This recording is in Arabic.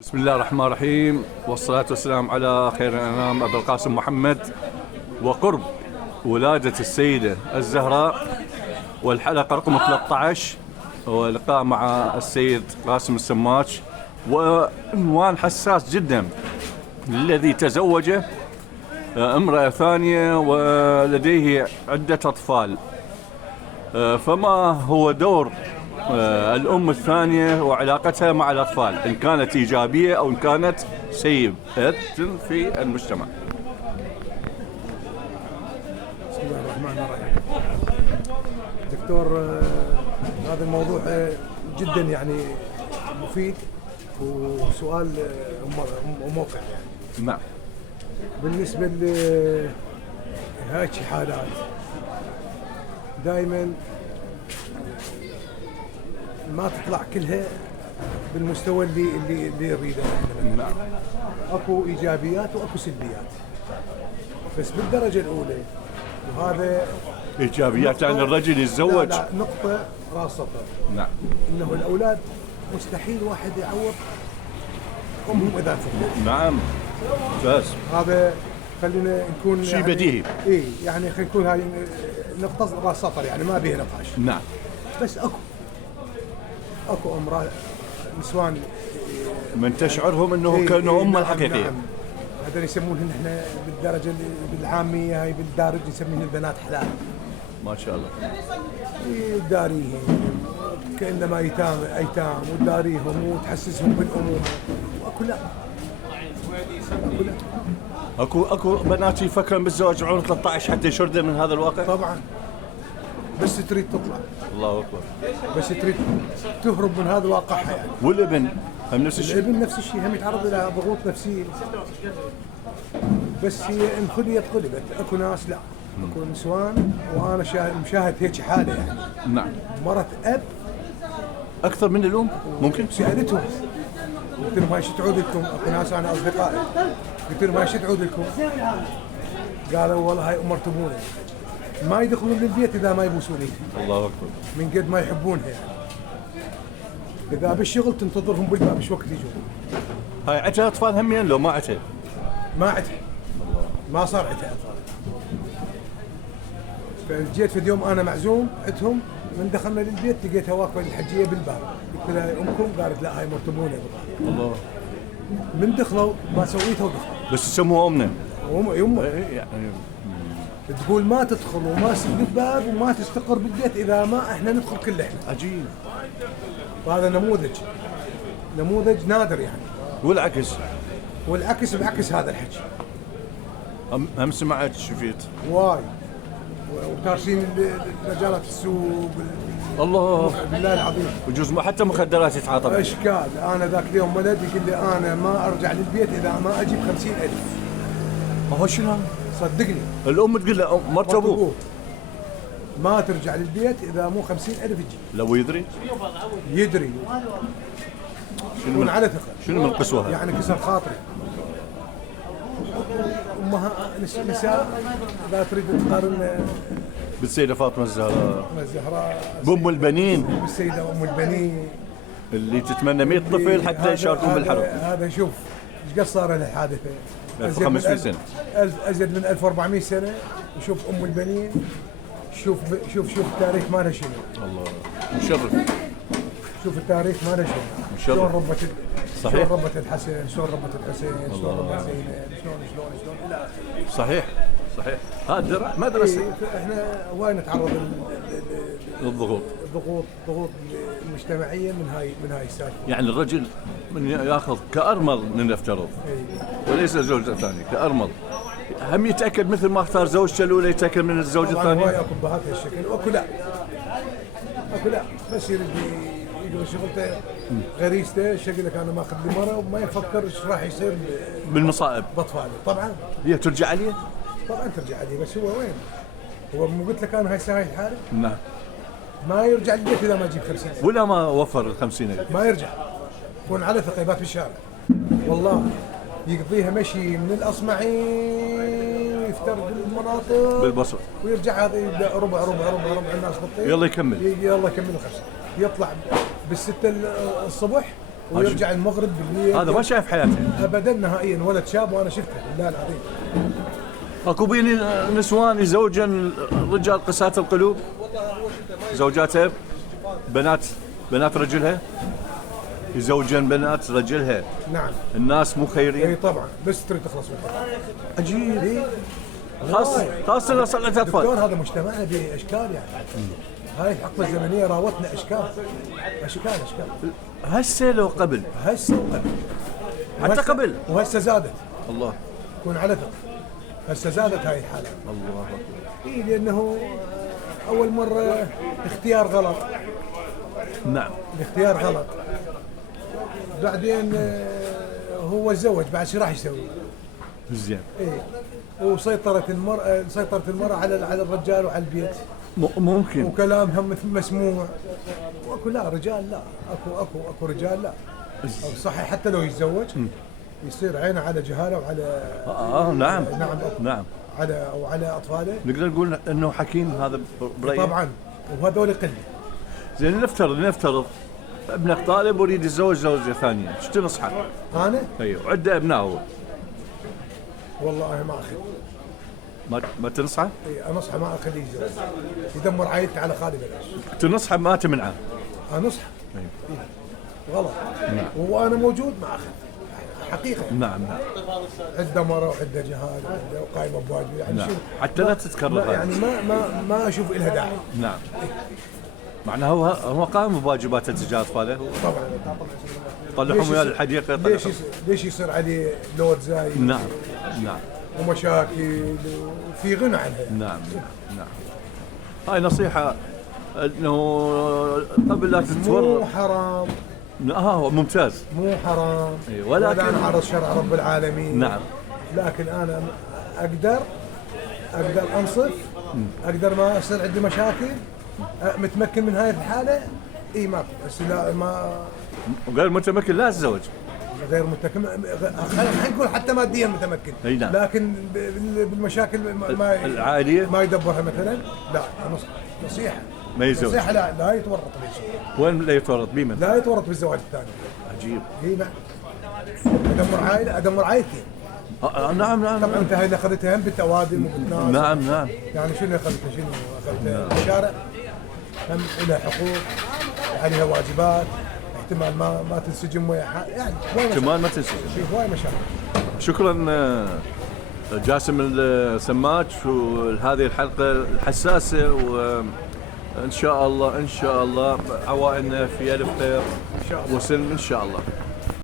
بسم الله الرحمن الرحيم، والصلاة والسلام على خير الأنام أبي القاسم محمد. وقرب ولادة السيدة الزهراء والحلقة رقم 13 ولقاء مع السيد قاسم السماش، وعنوان حساس جدا الذي تزوج امرأة ثانية ولديه عدة أطفال. فما هو دور الأم الثانية وعلاقتها مع الأطفال، إن كانت إيجابية أو إن كانت سيئة في المجتمع؟ بسم الله الرحمن الرحيم. دكتور، هذا الموضوع جدا يعني مفيد وسؤال وموقع يعني. نعم. بالنسبة لهاي حالات دائما ما تطلع كلها بالمستوى اللي يريده. نعم. اكو ايجابيات واكو سلبيات، بس بالدرجة الأولى وهذا إيجابيات يعني الرجل يتزوج. لا نقطة راسطة. نعم. انه الاولاد مستحيل واحد يعوض امهم اذا فقدوا. نعم. ممتاز. هذا خلينا نكون شيء يعني بديهي. اي يعني خلينا نكون هاي نقطة راس سطر، يعني ما بيها نقاش. نعم. بس اكو امراء نسوان من تشعرهم انه إيه كانوا ام نعم الحقيقية. نعم. هذول يسمونهن احنا بالدرجة بالعامية هاي بالدارج نسميهن البنات حلال. ما شاء الله. تداريهم كأنما ايتام وتداريهم وتحسسهم بالامومة. واكو لا اكو بنات يفكرن بالزواج عمر 13 حتى يشردن من هذا الواقع. طبعا، بس تريد تطلع، الله اكبر. بس تريد تهرب من هذا واقعها يعني. والابن هم نفس الشيء. الابن نفس الشيء، هم يتعرض الى ضغوط نفسيه. بس هي انخليت قلبت. اكو ناس لا، اكو نسوان وانا مشاهد هيك حاله يعني. نعم. مرت اب اكثر من الام ممكن. سالتهم، قلت لهم هاي شو تعود لكم؟ اكو ناس انا اصدقائي قلت لهم هاي شو تعود لكم؟ قالوا والله هاي امرتمونا ما يدخلون للبيت اذا ما يبوسون ايدهم، الله اكبر. من قد ما يحبونها يعني. اذا بالشغل تنتظرهم بالباب ايش وقت يجون. هاي عتها اطفال همين لو ما عتها؟ ما عندها، ما صار عندها اطفال. فجيت في اليوم انا معزوم عندهم، من دخلنا للبيت لقيتها واقفه الحجيه بالباب، قلت لها امكم؟ قالت لا هاي مرتبونه. الله. من دخلوا ما سويتها ودخلوا. بس يسموها امنا. يمه يعني تقول ما تدخل وما تسد الباب وما تستقر بالبيت اذا ما احنا ندخل كل احنا. عجيب. وهذا نموذج نادر يعني. والعكس. والعكس بعكس هذا الحكي. هم سمعت شفيت. واي وتارسين رجالات السوق. الله. بالله العظيم. وجوز حتى مخدرات يتعاطى. اشكال. انا ذاك اليوم ولد يقول لي انا ما ارجع للبيت اذا ما اجيب 50,000. ما هو شنو؟ صدقني. الام تقول له مرت ابوه ما ترجع للبيت اذا مو 50,000 تجي. لو يدري يدري شنو يكون من على ثقه. شنو من القسوه هذه؟ يعني كسر خاطري. امها نساء اذا تريد تقارن بالسيده فاطمه الزهراء بام البنين بالسيده ام البنين اللي تتمنى 100 طفل حتى يشاركون بالحرب. هذا شوف ايش قد صار له الحادثه. 1500 سنه. ازيد من 1400 سنه. وشوف ام البنين. شوف التاريخ ماله شنو. الله مشرف. شوف التاريخ ماله شنو. مشرف. شلون ربت صحيح. شلون ربت الحسن، شلون ربت الحسين، شلون ربت زينب، شلون الى اخره. صحيح. هذا مدرسه. احنا وايد نتعرض للضغوط. ضغوط مجتمعيه من هاي السالفه. يعني الرجل من ياخذ كارمل لنفترض، وليس زوجة ثانية، كارمل، هم يتاكد مثل ما اختار زوجته الاولى يتاكد من الزوجه الثانيه. هواي اكو بهذا الشكل واكو لا بس يريد يقضي شغلته غريزته. شكل لك انا ماخذ لي مره وما يفكر ايش راح يصير بالمصائب باطفاله. طبعا هي ترجع عليه. طبعا ترجع عليه، بس هو وين؟ هو مو قلت لك انا هاي الحاله نعم. ما يرجع البيت اذا ما يجيب 50 ولا ما وفر ال50,000 ما يرجع. يكون على ثقه يبات بالشارع والله. يقضيها مشي من الاصمعي ويفترق المناطق بالبصر ويرجع هذا يبدا ربع الناس بالطير. يلا يكمل. يلا يكمل 5. يطلع بالستة الصبح ويرجع المغرب بالليل. هذا ما شايف حياته. ابدا نهائيا، ولد شاب وانا شفته بالله العظيم. اكو بين نسوان يزوجن رجال قساة القلوب، زوجاتها بنات رجلها يزوجن بنات رجلها. نعم. الناس مو خيرين. اي طبعا، بس تريد تخلص منها. عجيب. إيه؟ خاصة لو صلت اطفال. دكتور هذا مجتمعنا باشكال يعني. هاي الحقبه الزمنيه راوتنا اشكال. هسه لو قبل. هسه وقبل. حتى قبل. وهسه زادت. الله. كون على ثقة. هسه زادت هاي الحالة. الله أكبر. اي لانه اول مرة اختيار غلط. نعم. الاختيار غلط. بعدين هو تزوج، بعد شو راح يسوي؟ زين. ايه. وسيطرت المرأة على الرجال وعلى البيت. ممكن. وكلامهم مسموع. واكو لا رجال لا، اكو رجال لا. صحيح حتى لو يتزوج يصير عينه على جهاله وعلى نعم على اطفاله. نقدر نقول انه حكيم هذا برأيي. طبعا، وهذول قله. زين نفترض ابنك طالب ويريد يتزوج زوجة ثانية، ايش تنصحه؟ انا؟ ايوه، وعنده ابناء هو. والله ما اخذ. ما تنصحه؟ اي انصحه ما اخليه يتزوج. يدمر عائلته على خالي بلاش. تنصحه ما تمنعه؟ انصحه. أيوه. غلط. نعم. وانا موجود ما اخذ. حقيقه. نعم. عنده مرة وعنده جهاد وعنده قائمة بواجبه يعني. نعم. شوف حتى لا تتكرر هذا. يعني ما اشوف لها داعي. نعم. معناه هو قائم بواجباته تجاه اطفاله. طبعا. طلعهم ويا الحديقه. ليش يصير عليه لود زايد؟ نعم. ومشاكل وفي غنى عنها. نعم. هاي نصيحه انه قبل لا تتورط. مو حرام. ممتاز. مو حرام. ولكن انا على شرع رب العالمين. نعم. لكن انا اقدر انصف. اقدر ما يصير عندي مشاكل. متمكن من هاي الحاله. اي ماكو، بس لا ما غير متمكن لا تتزوج. غير متمكن، خلينا نقول حتى ماديا متمكن. نعم. لكن بالمشاكل العائليه ما يدبرها مثلا. لا، نصيحه. ما يزوج. نصيحه لا يتورط بالشيء. وين لا يتورط بمن؟ لا يتورط بالزواج الثاني. عجيب. اي نعم. ادمر عائلتي. نعم. طبعا انت هاي اخذتها هم بالتوادم وبالناس. نعم. يعني شنو اخذتها؟ الشارع هم لها حقوق وعليها واجبات. احتمال ما تنسجم ويا يعني احتمال ما تنسجم. في هواي مشاكل. شكرا جاسم السماج وهذه الحلقه الحساسه، وان شاء الله عوائلنا في الف خير وسلم ان شاء الله.